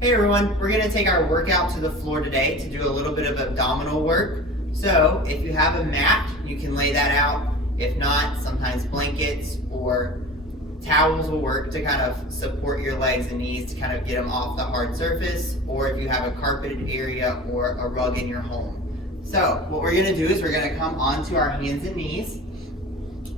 Hey everyone, we're going to take our workout to the floor today to do a little bit of abdominal work. So if you have a mat, you can lay that out. If not, sometimes blankets or towels will work to kind of support your legs and knees to kind of get them off the hard surface, or if you have a carpeted area or a rug in your home. So what we're going to do is we're going to come onto our hands and knees,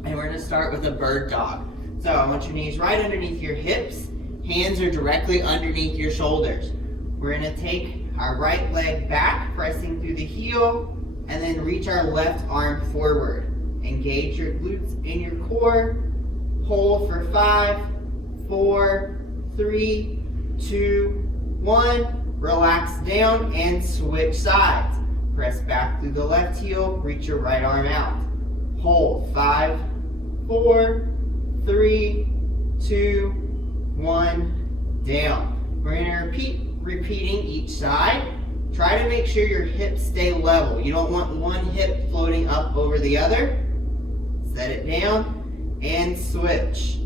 and we're going to start with a bird dog. So I want your knees right underneath your hips. Hands are directly underneath your shoulders. We're going to take our right leg back, pressing through the heel, and then reach our left arm forward. Engage your glutes and your core. Hold for 5, 4, 3, 2, 1. Relax down and switch sides. Press back through the left heel, reach your right arm out. Hold 5, 4, 3, 2, 1, down. We're going to repeating each side. Try to make sure your hips stay level. You don't want one hip floating up over the other. Set it down and switch.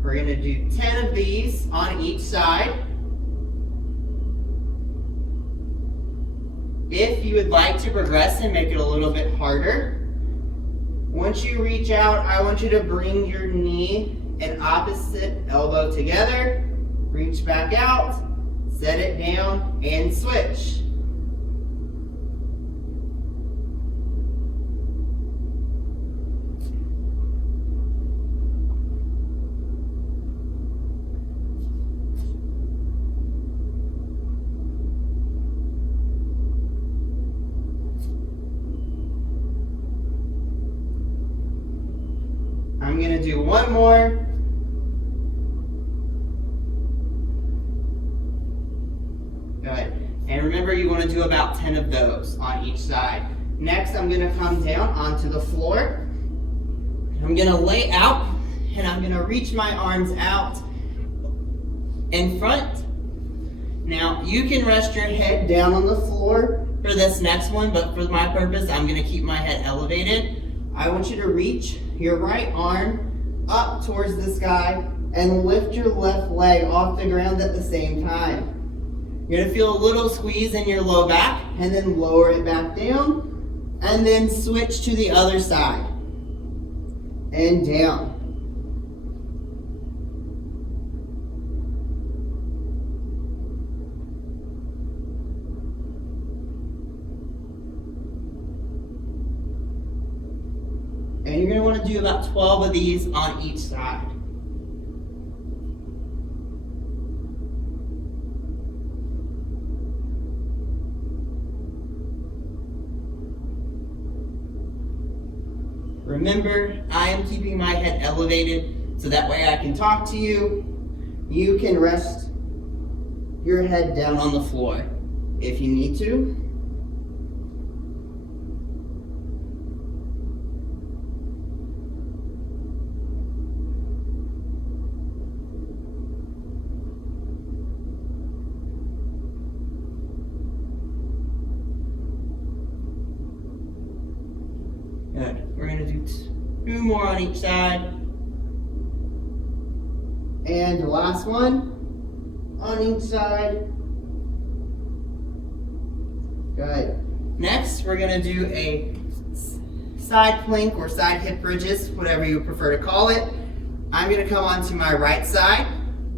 We're going to do 10 of these on each side. If you would like to progress and make it a little bit harder, once you reach out, I want you to bring your knee and opposite elbow together. Reach back out, set it down, and switch. I'm going to do one more. Good. And remember, you want to do about 10 of those on each side. Next, I'm going to come down onto the floor. I'm going to lay out, and I'm going to reach my arms out in front. Now, you can rest your head down on the floor for this next one, but for my purpose, I'm going to keep my head elevated. I want you to reach your right arm up towards the sky and lift your left leg off the ground at the same time. You're going to feel a little squeeze in your low back, and then lower it back down, and then switch to the other side and down. And you're going to want to do about 12 of these on each side. Remember, I am keeping my head elevated so that way I can talk to you. You can rest your head down on the floor if you need to. Good. We're going to do 2 more on each side. And the last one on each side. Good. Next, we're going to do a side plank or side hip bridges, whatever you prefer to call it. I'm going to come onto my right side.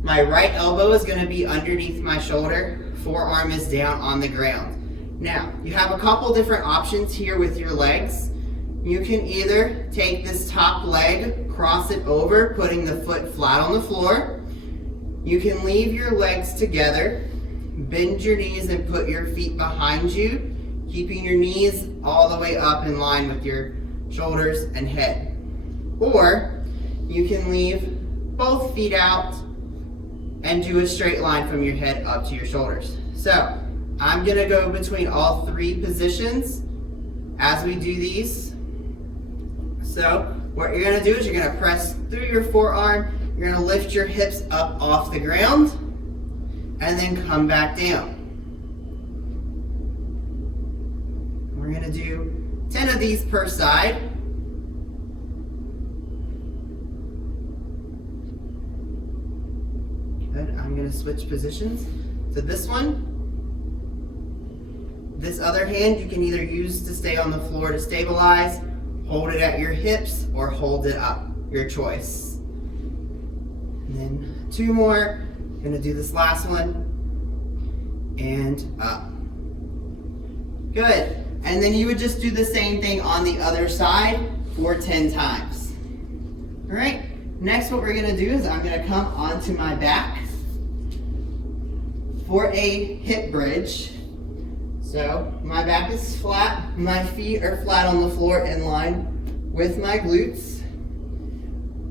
My right elbow is going to be underneath my shoulder. Forearm is down on the ground. Now, you have a couple different options here with your legs. You can either take this top leg, cross it over, putting the foot flat on the floor. You can leave your legs together, bend your knees and put your feet behind you, keeping your knees all the way up in line with your shoulders and head. Or you can leave both feet out and do a straight line from your head up to your shoulders. So I'm going to go between all 3 positions as we do these. So what you're going to do is you're going to press through your forearm, you're going to lift your hips up off the ground, and then come back down. We're going to do 10 of these per side. gonna switch positions. So this one, this other hand you can either use to stay on the floor to stabilize, hold it at your hips, or hold it up, your choice. And then 2 more, gonna do this last one, and up. Good, and then you would just do the same thing on the other side for 10 times. All right, next what we're gonna do is I'm gonna come onto my back for a hip bridge. So my back is flat, my feet are flat on the floor in line with my glutes.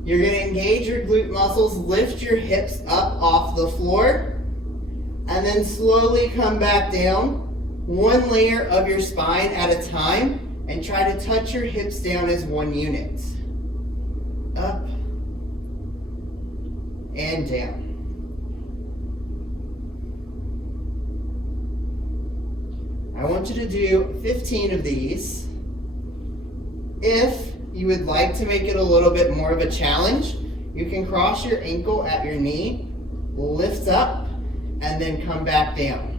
You're gonna engage your glute muscles, lift your hips up off the floor, and then slowly come back down, 1 layer of your spine at a time, and try to touch your hips down as 1 unit. Up and down. I want you to do 15 of these. If you would like to make it a little bit more of a challenge, you can cross your ankle at your knee, lift up, and then come back down.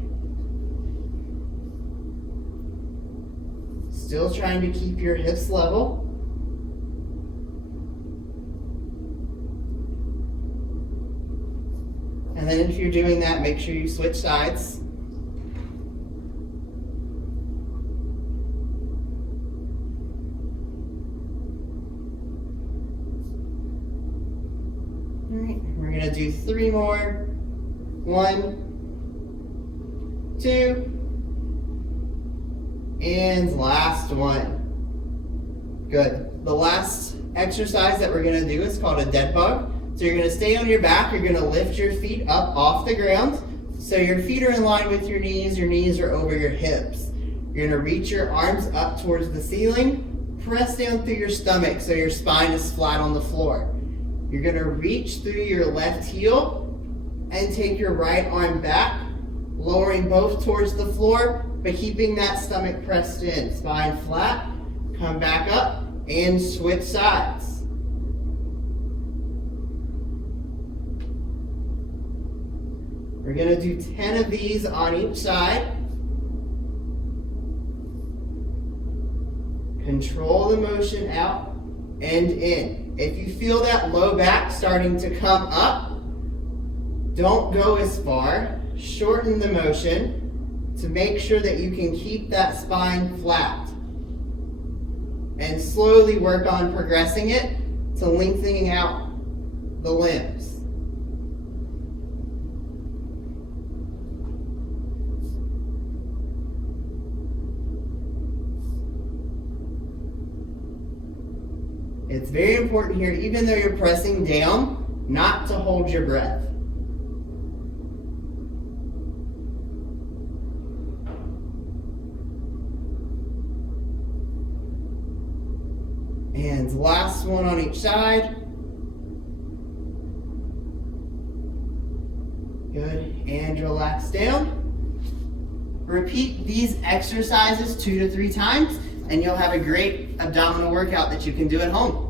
Still trying to keep your hips level. And then if you're doing that, make sure you switch sides. All right, we're gonna do 3 more. 1, 2, and last one. Good. The last exercise that we're gonna do is called a dead bug. So you're gonna stay on your back, you're gonna lift your feet up off the ground. So your feet are in line with your knees are over your hips. You're gonna reach your arms up towards the ceiling, press down through your stomach so your spine is flat on the floor. You're gonna reach through your left heel and take your right arm back, lowering both towards the floor, but keeping that stomach pressed in. Spine flat, come back up, and switch sides. We're gonna do 10 of these on each side. Control the motion out and in. If you feel that low back starting to come up, don't go as far. Shorten the motion to make sure that you can keep that spine flat. And slowly work on progressing it to lengthening out the limbs. It's very important here, even though you're pressing down, not to hold your breath. And last one on each side. Good, and relax down. Repeat these exercises 2 to 3 times, and you'll have a great abdominal workout that you can do at home.